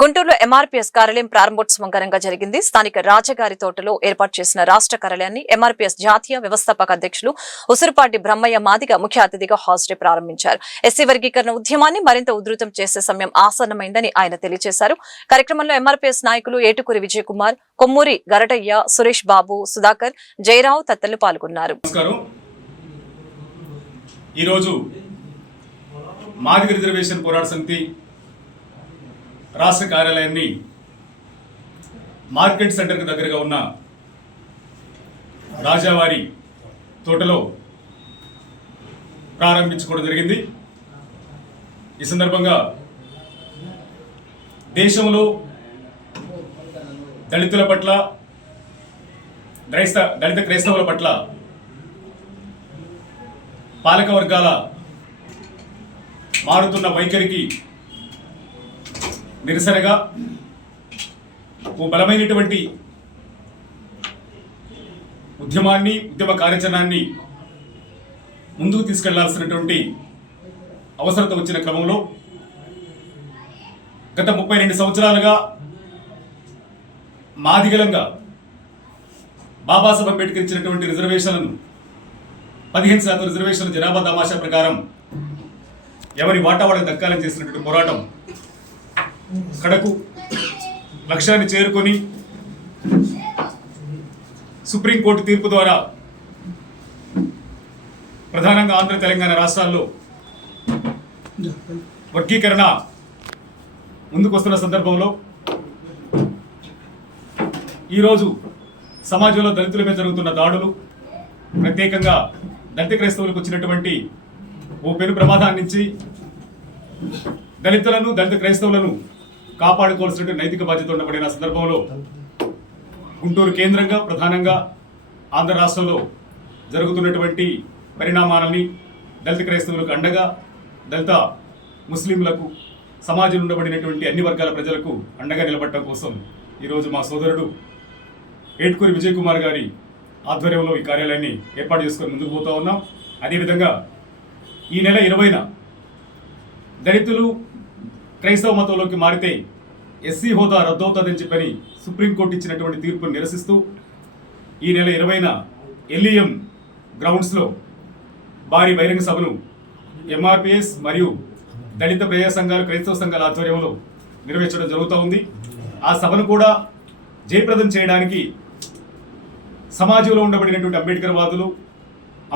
గుంటూరులో ఎంఆర్పీఎస్ కార్యాలయం ప్రారంభోత్సవం ఘనంగా జరిగింది. స్థానిక రాజగారి తోటలో ఏర్పాటు చేసిన రాష్ట్ర కార్యాలయాన్ని ఎంఆర్పీఎస్ జాతీయ వ్యవస్థాపక అధ్యక్షులు ఉసురుపాటి బ్రహ్మయ్య మాదిగ ముఖ్య అతిథిగా హాజరై ప్రారంభించారు. ఎస్సీ వర్గీకరణ ఉద్యమాన్ని మరింత ఉధృతం చేసే సమయం ఆసన్నమైందని ఆయన తెలియజేశారు. కార్యక్రమంలో ఎంఆర్పీఎస్ నాయకులు ఏటుకూరి విజయ్ కుమార్, కొమ్మూరి గరటయ్య, సురేష్ బాబు, సుధాకర్, జయరావు తదితరులు పాల్గొన్నారు. మాదిగ రిజర్వేషన్ పోరాట సమితి రాష్ట్ర కార్యాలయాన్ని మార్కెట్ సెంటర్కి దగ్గరగా ఉన్న రాజావారి తోటలో ప్రారంభించుకోవడం జరిగింది. ఈ సందర్భంగా దేశంలో దళితుల పట్ల, దళిత క్రైస్తవుల పట్ల పాలక వర్గాల మారుతున్న వైఖరికి నిరసనగా ఓ బలమైనటువంటి ఉద్యమ కార్యాచరణాన్ని ముందుకు తీసుకెళ్లాల్సినటువంటి అవసరత వచ్చిన క్రమంలో గత 32 సంవత్సరాలుగా మాదిగలంగా బాబాసాహెబ్ అంబేద్కర్ ఇచ్చినటువంటి రిజర్వేషన్లను 15% రిజర్వేషన్ల జనాభా తమాషా ప్రకారం ఎవరి వాటా వాళ్ళకి దక్కాలని చేసినటువంటి పోరాటం కడకు లక్ష్యాన్ని చేరుకొని సుప్రీంకోర్టు తీర్పు ద్వారా ప్రధానంగా ఆంధ్ర తెలంగాణ రాష్ట్రాల్లో వర్గీకరణ ముందుకొస్తున్న సందర్భంలో ఈరోజు సమాజంలో దళితుల మీద జరుగుతున్న దాడులు, ప్రత్యేకంగా దళిత క్రైస్తవులకు వచ్చినటువంటి ఓ పెను ప్రమాదాన్ని నుంచి దళితులను, దళిత క్రైస్తవులను కాపాడుకోవాల్సిన నైతిక బాధ్యత ఉండబడిన సందర్భంలో గుంటూరు కేంద్రంగా ప్రధానంగా ఆంధ్ర రాష్ట్రంలో జరుగుతున్నటువంటి పరిణామాలని దళిత క్రైస్తవులకు అండగా, దళిత ముస్లింలకు, సమాజంలో ఉండబడినటువంటి అన్ని వర్గాల ప్రజలకు అండగా నిలబడటం కోసం ఈరోజు మా సోదరుడు ఏటుకూరి విజయ్ కుమార్ గారి ఆధ్వర్యంలో ఈ కార్యాలయాన్ని ఏర్పాటు చేసుకొని ముందుకు పోతా ఉన్నాం. అదేవిధంగా ఈ నెల 20న దళితులు క్రైస్తవ మతంలోకి మారితే ఎస్సీ హోదా రద్దవుతుందని చెప్పని సుప్రీంకోర్టు ఇచ్చినటువంటి తీర్పును నిరసిస్తూ ఈ నెల 20న ఎల్ఈఎం గ్రౌండ్స్లో భారీ బహిరంగ సభను ఎంఆర్పీఎస్ మరియు దళిత ప్రజా సంఘాలు, క్రైస్తవ సంఘాల ఆధ్వర్యంలో నిర్వహించడం జరుగుతూ ఉంది. ఆ సభను కూడా జయప్రదం చేయడానికి సమాజంలో ఉండబడినటువంటి అంబేద్కర్ వాదులు,